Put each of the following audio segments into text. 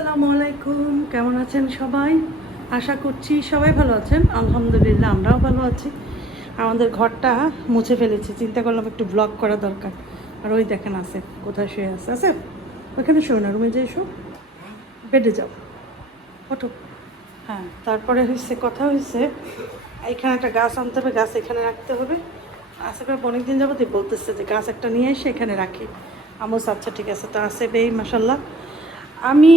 আসসালামু আলাইকুম, কেমন আছেন সবাই? আশা করছি সবাই ভালো আছেন। আলহামদুলিল্লাহ আমরাও ভালো আছি। আমাদের ঘরটা মুছে ফেলেছি, চিন্তা করলাম একটু ব্লগ করা দরকার। আর ওই দেখেন আছে কোথায় শুয়ে আছে ওখানে শুয়ে না, রুমে যে এসো, বেডে যাও, ওঠো। হ্যাঁ, তারপরে কথা হয়েছে এখানে একটা গাছ আনতে হবে, গাছ এখানে রাখতে হবে। আসিফ অনেকদিন যাবতই বলতেছে যে গাছ একটা নিয়ে এসে এখানে রাখি। আমোস আচ্ছা ঠিক আছে, তো আসিফ এই মাসাল্লাহ আমি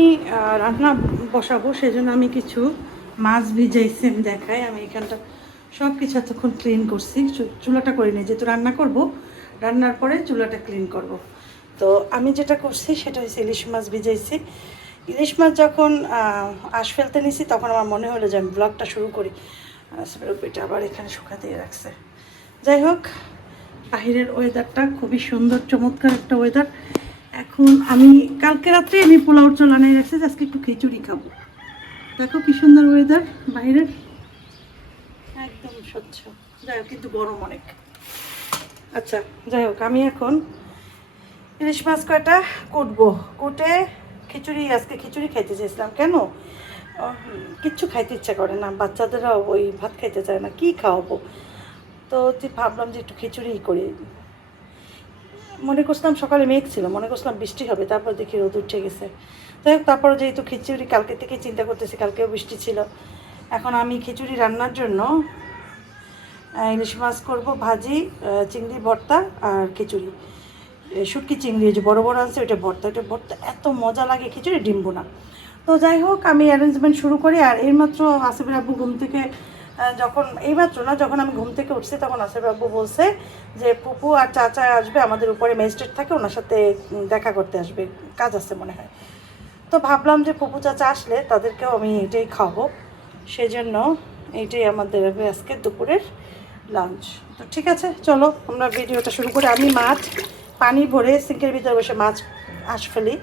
রান্না বসাবো, সেজন্য আমি কিছু মাছ ভিজাইছি। আমি দেখাই, আমি এখানটা সব কিছু এতক্ষণ ক্লিন করছি, চুলাটা করে নিই, যেহেতু রান্না করব, রান্নার পরে চুলাটা ক্লিন করব। তো আমি যেটা করছি সেটা হচ্ছে ইলিশ মাছ ভিজাইছি। ইলিশ মাছ যখন আঁশ ফেলতে নিছি তখন আমার মনে হলো যে আমি ব্লগটা শুরু করি। এটা আবার এখানে শুকা দিয়ে রাখছে। যাই হোক, বাহিরের ওয়েদারটা খুবই সুন্দর, চমৎকার একটা ওয়েদার। এখন আমি কালকে রাত্রে আমি পোলাও চাল আনাই রাখছি, আজকে একটু খিচুড়ি খাবো। দেখো কি সুন্দর ওয়েদার বাইরের, একদম স্বচ্ছ। যাই হোক, কিন্তু গরম অনেক। আচ্ছা, যাই হোক, আমি এখন ইলিশ মাছ কয়টা কুটবো, কুটে খিচুড়ি, আজকে খিচুড়ি খাইতে চেয়েছিলাম। কেন কিচ্ছু খাইতে ইচ্ছা করে না, বাচ্চাদেরও ওই ভাত খাইতে চায় না, কি খাওয়াবো। তো ভাবলাম যে একটু খিচুড়ি করি। মনে করছিলাম সকালে মেঘ ছিল, মনে করছিলাম বৃষ্টি হবে, তারপর দেখি রোদ উঠে গেছে। যাই হোক, তারপরে যেহেতু খিচুড়ি কালকে থেকে চিন্তা করতেছি, কালকেও বৃষ্টি ছিল। এখন আমি খিচুড়ি রান্নার জন্য ইলিশ মাছ করবো ভাজি, চিংড়ি ভর্তা আর খিচুড়ি। শুটকি চিংড়ি যে বড় বড় আছে ওইটা ভর্তা, ওইটা ভর্তা এত মজা লাগে, খিচুড়ি ডিম্বু না। তো যাই হোক, আমি অ্যারেঞ্জমেন্ট শুরু করি। আর এইমাত্র আসিফের আব্বু ঘুম থেকে যখন এইমাত্র না, যখন আমি ঘুম থেকে উঠছি তখন আসিফের আব্বু বলছে যে পুপু আর চাচা আসবে, আমাদের উপরে ম্যাজিস্ট্রেট থাকে, ওনার সাথে দেখা করতে আসবে, কাজ আছে মনে হয়। তো ভাবলাম যে পুপু চাচা আসলে তাদেরকেও আমি এটাই খাওয়াবো, সেই জন্য এইটাই আমাদের আজকে দুপুরের লাঞ্চ। তো ঠিক আছে, চলো আমরা ভিডিওটা শুরু করি। আমি মাছ পানি ভরে সিঙ্কের ভিতরে বসে মাছ আঁশ ফেলি,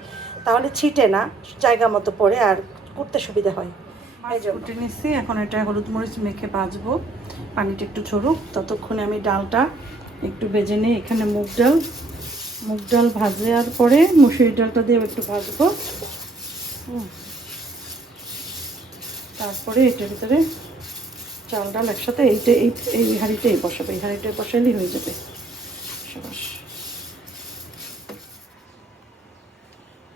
তাহলে ছিটে না, জায়গা মতো পড়ে আর করতে সুবিধা হয়। এই যে উঠে নিচ্ছি, এখন এটা হলুদ মরিচ মেখে ভাজবো, পানিটা একটু ঝরুক, ততক্ষণে আমি ডালটা একটু ভেজে নিই। এখানে মুগ ডাল ভাজার পরে মুসুরি ডালটা দিয়ে একটু ভাজবো। তারপরে এটার ভিতরে চাল ডাল একসাথে এইটা এই হাঁড়িটাই বসাবো, এই হাঁড়িটাই বসালেই হয়ে যাবে।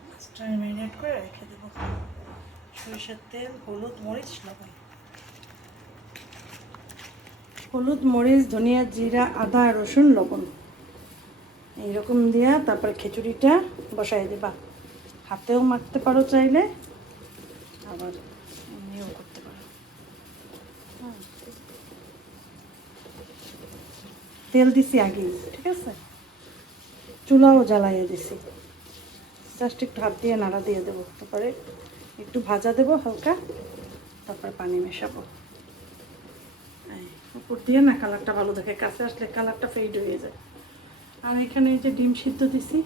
মাছটা ম্যারিনেট করে রেখে দেবো। সরিষার তেল, হলুদ মরিচ, লবণ, হলুদ মরিচ ধনিয়া জিরা আদা রসুন লবণ এইরকম দিয়া তারপরে খিচুড়িটা বসাই দেবা। হাতেও মাখতে পারো চাইলে, আবার এমনিও করতে পারো। তেল দিছি আগেই, ঠিক আছে, চুলাও জ্বালাইয়ে দিছি, জাস্ট একটু হাত দিয়ে নাড়া দিয়ে দেবো, তারপরে একটু ভাজা দেবো হালকা, তারপরে পানি মেশাবো। উপর দিয়ে না কালারটা ভালো দেখে, কাছে আসলে কালারটা ফেড হয়ে যায়। আর এখানে এই যে ডিম সিদ্ধ দিছি,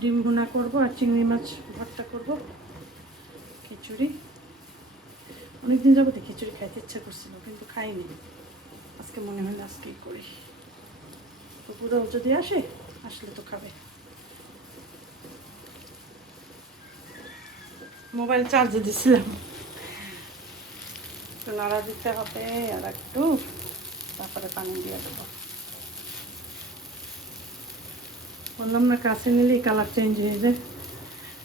ডিম ভুনা করব আর চিংড়ি মাছ ভর্তা করব। খিচুড়ি অনেকদিন যাবো খিচুড়ি খাইতে ইচ্ছা করছিল, কিন্তু খাইনি, আজকে মনে হয় না আজকেই করি। তো পুরো যদি আসলে তো খাবে। মোবাইল চার্জে দিছিলাম, একটু নাড়া দিতে হবে আর একটু, তারপরে পানি দিয়ে দেবো। বললাম না, কাছে নিলেই কালার চেঞ্জ হয়ে যায়,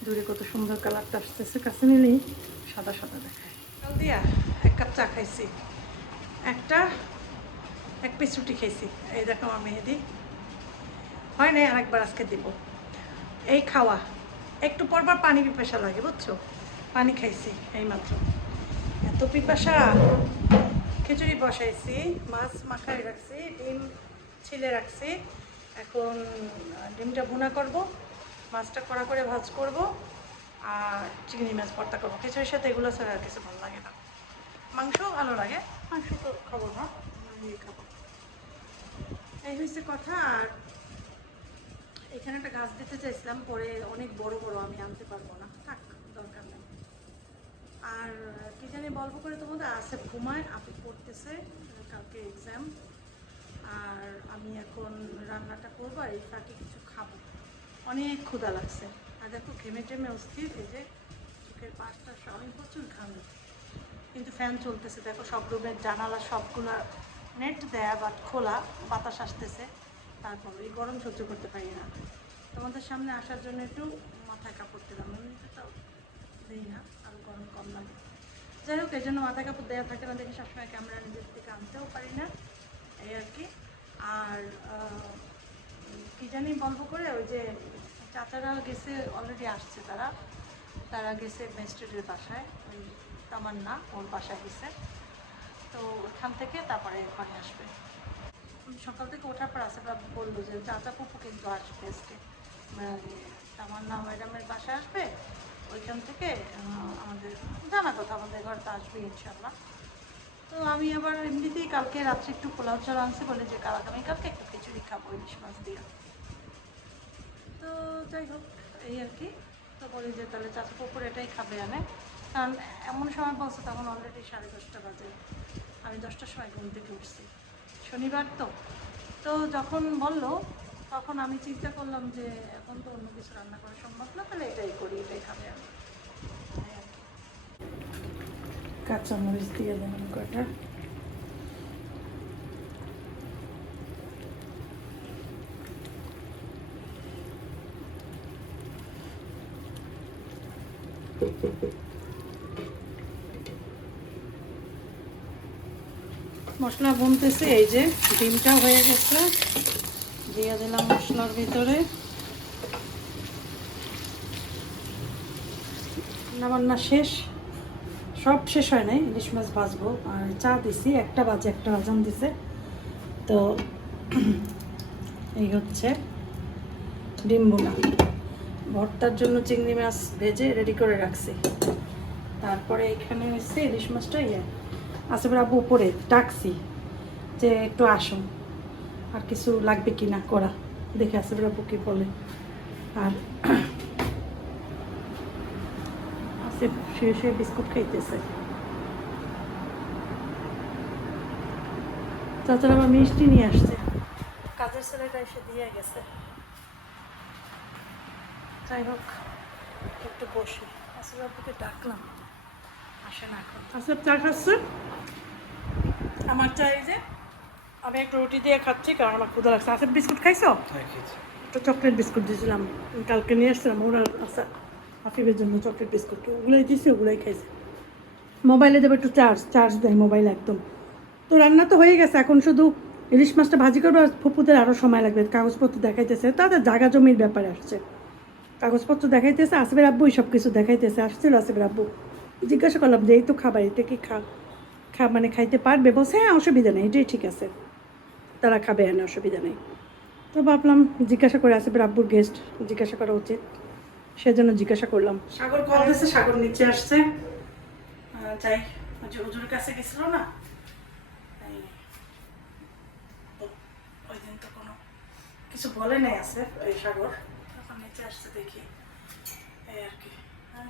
দূরে কত সুন্দর কালারটা আসতেছে, কাছে নিলেই সাদা সাদা দেখায়। কাল দিয়া 1 কাপ চা খাইছি, এক পিস রুটি খাইছি। এই দেখো আমার মেহেদি হয় নাই, আরেকবার আজকে দিব। এই খাওয়া একটু পরবার পানি পিপাসা লাগে, বুঝছো, পানি খাইছি এইমাত্র, এত পিপাসা। খিচুড়ি বসাইছি, মাছ মাখাই রাখছি, ডিম ছিলে রাখছি। এখন ডিমটা ভুনা করব, মাছটা কড়া করে ভাজ করব, আর চিংড়ি মাছ ভর্তা করবো। খিচুড়ির সাথে এগুলো ছাড়া আর কিছু ভালো লাগে না। মাংস ভালো লাগে, মাংস তো খাবো না, খাবো। এই হচ্ছে কথা। আর এখানে একটা গাছ দিতে চাইছিলাম, পরে অনেক বড় বড় আমি আনতে পারবো না, থাক, দরকার নেই। আর কি জানি বলবো করে তোমাদের, আসে ঘুমায়, আপনি পড়তেছে, কালকে এক্সাম। আর আমি এখন রান্নাটা করবো, আর এই ফাঁকে কিছু খাবো, অনেক ক্ষুধা লাগছে। আর দেখো ঘেমে টেমে অস্থির, এই যে পাঁচটা আমি প্রচুর ঘামি, কিন্তু ফ্যান চলতেছে। দেখো সব রুমের জানালা সবগুলা নেট দেয়া বাট খোলা, বাতাস আসতেছে, তারপর এই গরম সহ্য করতে পারি না। তোমাদের সামনে আসার জন্য একটু মাথায় কাপড় দিলাম, এমনিতে তো দিই না, আরও গরম কম লাগে। যাই হোক, এই জন্য মাথায় কাপড় দেওয়া থাকে না দেখে সবসময় ক্যামেরা নিজের থেকে আনতেও পারি না, এই আর কি। আর কী জানি বলবো করে, ওই যে চাচারা গেছে, অলরেডি আসছে, তারা গেছে ম্যাজিস্ট্রেটের বাসায়, ওই তামান্না ওর বাসায় গেছে, তো ওখান থেকে তারপরে ঘরে আসবে। সকাল থেকে ওঠার পর আসে বললো যে চাচা পুপু কিন্তু আসবে আজকে, তামান্না ম্যাডামের বাসায় আসবে, ওইখান থেকে আমাদের জানা কথা, আমাদের ঘরে তো আসবে ইনশাল্লাহ। তো আমি আবার এমনিতেই কালকে রাত্রে একটু পোলাও চাল আনছি, বলে যে আগামীকালকে একটু খিচুড়ি খাবো ইলিশ মাছ দিয়ে। তো যাই হোক, এই আর কি। তো বলি যে তাহলে চাচা পুকুর এটাই খাবে আনে, কারণ এমন সময় বলছে তখন অলরেডি 10:30 বাজে, আমি 10টার সময় ঘুম থেকে উঠছি, শনিবার তো। তো যখন বললো তখন আমি চিন্তা করলাম যে এখন তো অন্য কিছু রান্না করা সম্ভব না, তাহলে এটাই করি, এটাই খাবে আমি। কাঁচামরিচ দিয়ে দিলাম কটা। মশলা বুনতেছে, এই যে ডিমটা হয়ে গেছে, দিয়ে দিলাম মশলার ভিতরে। রান্না শেষ, সব শেষ হয় নাই, ইলিশ মাছ ভাজবো আর চা দিছি, একটা বাজান দিছে। তো এই হচ্ছে ডিম বোনা, ভর্তার জন্য চিংড়ি মাছ ভেজে রেডি করে রাখছি। তারপরে এখানে হচ্ছে ইলিশ মাছটা আসিফের আব্বু উপরে ডাকছি যে একটু আসুন, আর কিছু লাগবে কি না করা, দেখে আসিফের আব্বু কি বলে। আর আসিফ শুয়ে বিস্কুট খাইতেছে। চাচারা আবার মিষ্টি নিয়ে আসছে, কাজের ছেলেটা এসে দিয়ে গেছে। যাই হোক, একটু বসে আসিফ আব্বুকে ডাকলাম, আসে না এখন। আসিফ চা খাচ্ছে, আমার চাই যে আমি একটু রুটি দিয়ে খাচ্ছি, কারণ আমার ক্ষুধা লাগছে। আসিফ বিস্কুট খাইছো? তো চকলেট বিস্কুট দিয়েছিলাম, কালকে নিয়ে আসছিলাম, ওরা আচ্ছা হাফিফের জন্য চকলেট বিস্কুট, ওগুলোই দিয়েছি, ওগুলোই খাইছে। মোবাইলে দেবে একটু চার্জ দেয় মোবাইল একদম। তো রান্না তো হয়ে গেছে, এখন শুধু ইলিশ মাছটা ভাজি করবো, আর ফুপুদের আরও সময় লাগবে, কাগজপত্র দেখাইতেছে, তাদের জায়গা জমির ব্যাপারে আসছে, কাগজপত্র দেখাইতেছে। আসিফের আব্বুই সব কিছু দেখাইতেছে, আসছিল আসিফের আব্বু, জিজ্ঞাসা করলাম যে এই তো খাবার, এটা কি মানে খাইতে পারবে? বলছে হ্যাঁ অসুবিধা নেই, এটাই ঠিক আছে, তারা খাবে, হ্যাঁ অসুবিধা নেই। তো ভাবলাম জিজ্ঞাসা করে, আসিফের আব্বুর গেস্ট, জিজ্ঞাসা করা উচিত, সেজন্য জিজ্ঞাসা করলাম। সাগর কল দিয়েছে, সাগর নিচে আসছে, যাই যে হুজুরের কাছে গেছিল না, ওই দিন তো কোনো কিছু বলে নাই আছে এই সাগর, তখন নিচে আসছে দেখি, এই আর কি।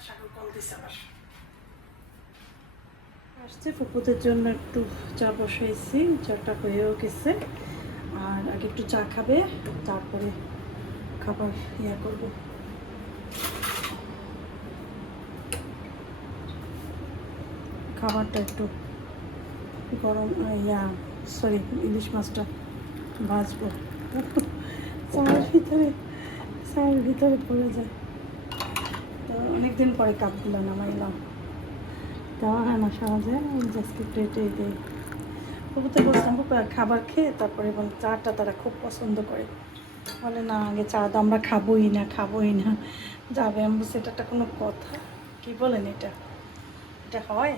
সাগর কল দিছে আবার, আসছে ফুপুদের জন্য একটু চা বসাইছি, চাটা হয়েও গেছে, আর আগে একটু চা খাবে, তারপরে খাবার করবো। খাবারটা একটু গরম, সরি ইলিশ মাছটা ভাজবো, চায়ের ভিতরে পড়ে যায়, তো অনেকদিন পরে কাপগুলো নামাইলাম, দেওয়া হয় না সহজে, জাস্ট প্লেটে দিই। প্রভুতে বলছিলাম খাবার খেয়ে তারপরে বলে চাটা তারা খুব পছন্দ করে, বলে না আগে চা তো আমরা খাবোই না যাবে। আমি বলছি এটা একটা কোনো কথা, কি বলেন এটা হয়?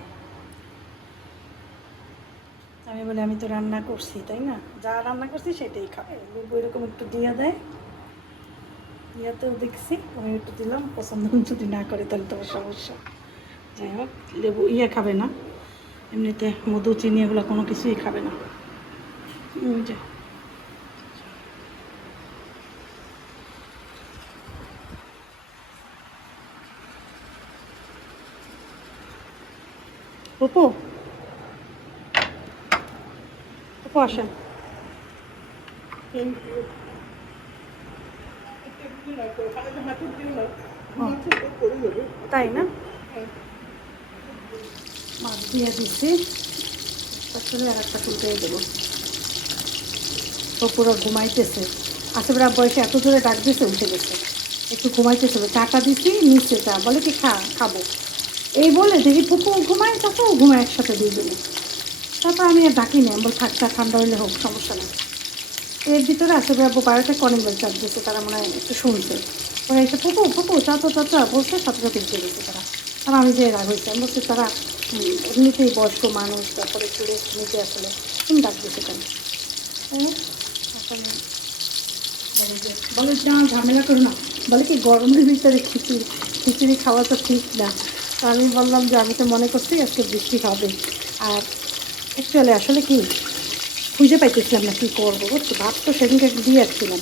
আমি বলি আমি তো রান্না করছি, তাই না, যা রান্না করছি সেটাই খাবে, লেবু এরকম একটু দিয়ে দেয়, ইয়াতেও দেখছি আমি একটু দিলাম, পছন্দ যদি না করে তাহলে তোমার সমস্যা। যাই হোক, লেবু খাবে না, এমনিতে মধু চিনি এগুলো কোনো কিছুই খাবে না। যে পপু আসেন, তাই না? মাছ দিয়ে দিচ্ছি, তারপরে আর একটা তুলতে দেবো। তো পুরো ঘুমাইতেছে, আসলে বয়সে এত জোরে ডাক দিয়েছে, উঠে গেছে, একটু ঘুমাইতেছিল। চাটা দিচ্ছি, নিচ্ছে চা, বলে কি খাবো, এই বলে দেখি পুকু ঘুমায়, তারপর ঘুমায় একসাথে দুইজনে। তারপর আমি আর ডাকিনি, আমি বল থাক চা ঠান্ডা হইলে হোক, সমস্যা নেই। এর ভিতরে আসলে আব্বু বাড়িতে কলিং বেল চাপ দিচ্ছে, তারা মনে হয় একটু শুনছে। ওরা এসে পুকু পুকু চা বলছে, সাথে সাথে উঠে গেছে তারা। আর আমি যে রাগ হয়েছে, আমি বলছি তারা এমনিতেই বয়স্ক মানুষ, তারপরে একটু রেস্ট নিতে আসলে তুমি ডাক দিচ্ছে কেন। এখন বলে যা ঝামেলা করো না, বলে কি গরমের ভিতরে খিচুড়ি খাওয়া তো ঠিক না। তো আমি বললাম যে আমি তো মনে করছি আজকে বৃষ্টি হবে। আর অ্যাকচুয়ালি আসলে কি খুঁজে পাইতেছিলাম না কী করবো, বুঝছো। ভাত তো সেদিনকে দিয়ে আসছিলাম,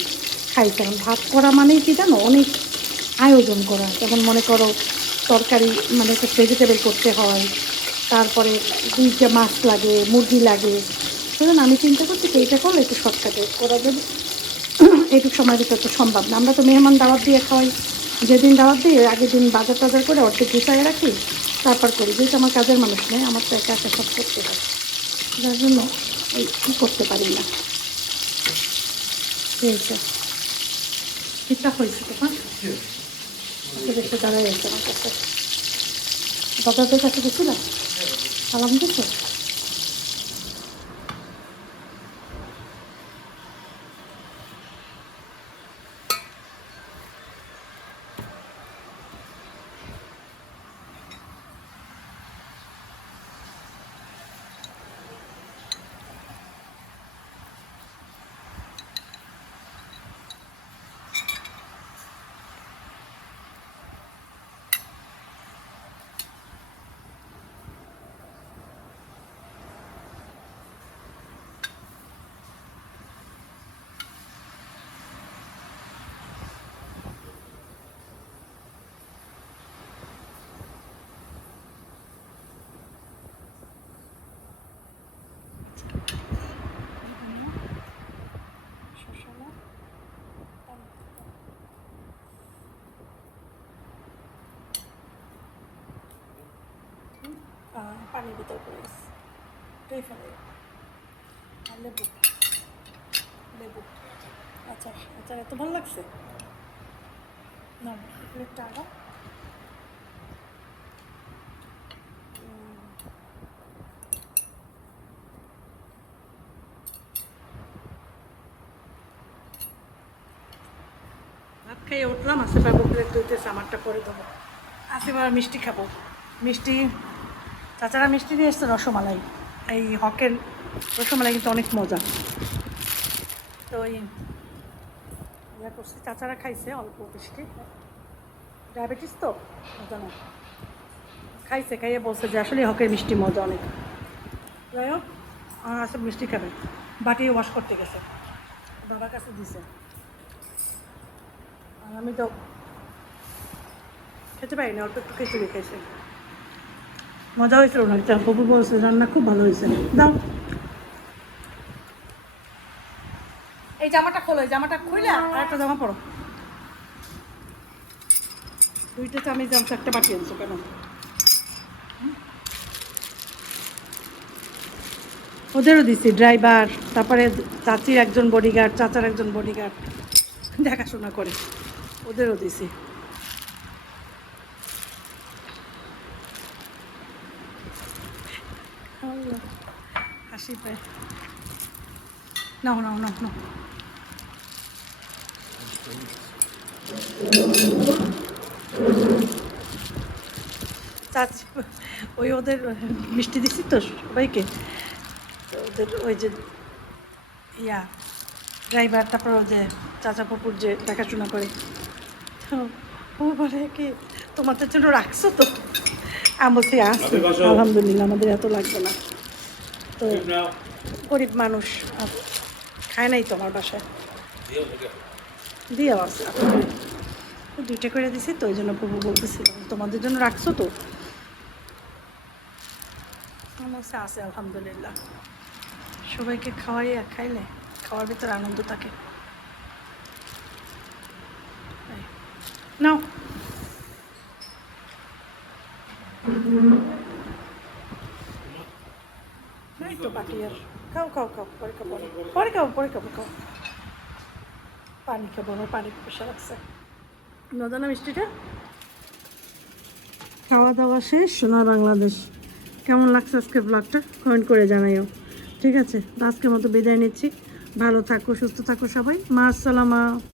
খাইছিলাম। ভাত করা মানেই কি জানো, অনেক আয়োজন করা। যেমন মনে করো তরকারি, মানে একটা ভেজিটেবল করতে হয়, তারপরে 2টা মাছ লাগে, মুরগি লাগে। সেজন্য আমি চিন্তা করছি কি এইটা করলে একটু শর্টকাটে করা যাবে, এইটুকু সময়ের ভিতরে তো সম্ভব না। আমরা তো মেহমান দাওয়াত দিয়ে খাওয়াই, যেদিন দাওয়াত দিই আগের দিন বাজার টাজার করে অর্ধেক গুছাই রাখি, তারপর করি। যেহেতু আমার কাজের মানুষ নেই, আমার তো একা একা সব করতে হয়, যার জন্য ওই কী করতে পারি না। হয়েছে ঠিকঠাক হয়েছে তো, হ্যাঁ দেখতে দাঁড়াই আছে আমার কাছে। দাদাদের কাছে গেছিলাম, সালাম দিছো? পানির ভিতর করে এটাই ফেলে। আর লেবু লেবু আচার, আচার এত ভালো লাগছে না, প্লেটটা আরো ভাত খেয়ে উঠলাম, আসিফ বাবু প্লেট ধুইতেছে, আমারটা করে দেবো। আসিফ আর মিষ্টি খাবো, মিষ্টি চাচারা মিষ্টি দিয়ে এসছে, রসমালাই। এই হকের রসমালাই কিন্তু অনেক মজা। তো ওই ইয়া করছি, চাচারা খাইছে অল্প মিষ্টি, ডায়াবেটিস তো মজা না, খাইছে, খাইয়ে বলছে যে আসলে হকের মিষ্টি মজা অনেক। যাই হোক, আমার আসলে মিষ্টি খাবে, বাটি ওয়াশ করতে গেছে, বাবার কাছে দিছে। আর আমি তো খেতে পারিনি, অল্প একটু খিচুড়ি খেয়েছে, মজা হয়েছিল না। বাবু বলছে রান্না খুব ভালো হয়েছে, দাও এই জামাটা খোলো, এই জামাটা খুলে আর একটা জামা পরো। 2টা চামচ জামা, একটা বাটি আনছো কেন? ওদেরও দিছি ড্রাইভার, তারপরে চাচির একজন বডিগার্ড, চাচার একজন বডিগার্ড দেখাশোনা করে, ওদেরও দিছি। হাসি পায়, নাও নাও নাও নাও। চাচি ওই ওদের মিষ্টি দিচ্ছি তো সবাইকে, ওদের ওই যে ইয়া ড্রাইভার, তারপর ওই যে চাচা পুকুর যে দেখাশোনা করে, তো ও বলে কি তোমাদের জন্য রাখছো তো, আমি বলছি আছে আলহামদুলিল্লাহ, আমাদের এত লাগবে না। তো গরিব মানুষ খায় নাই তো আমার বাসায়, দিয়ে আছে 2টা করে দিছি, তো ওই জন্য প্রভু বলতেছিলাম তোমাদের জন্য রাখছো তো, আমার আছে আলহামদুলিল্লাহ। সবাইকে খাইলে খাওয়ার ভিতরে আনন্দ থাকে। নাও এই তো বাটি আর খাও খাও খাও পরে খাবো পরে খাবো পরে খাবো খাও পানি খাবো আমার পানি পেশা লাগছে নদানা মিষ্টিটা খাওয়া দাওয়া শেষ সোনা বাংলাদেশ কেমন লাগছে আজকে ব্লগটা কমেন্ট করে জানাইও ঠিক আছে আজকের মতো বিদায় নিচ্ছি ভালো থাকো সুস্থ থাকো সবাই মা আসসালামা।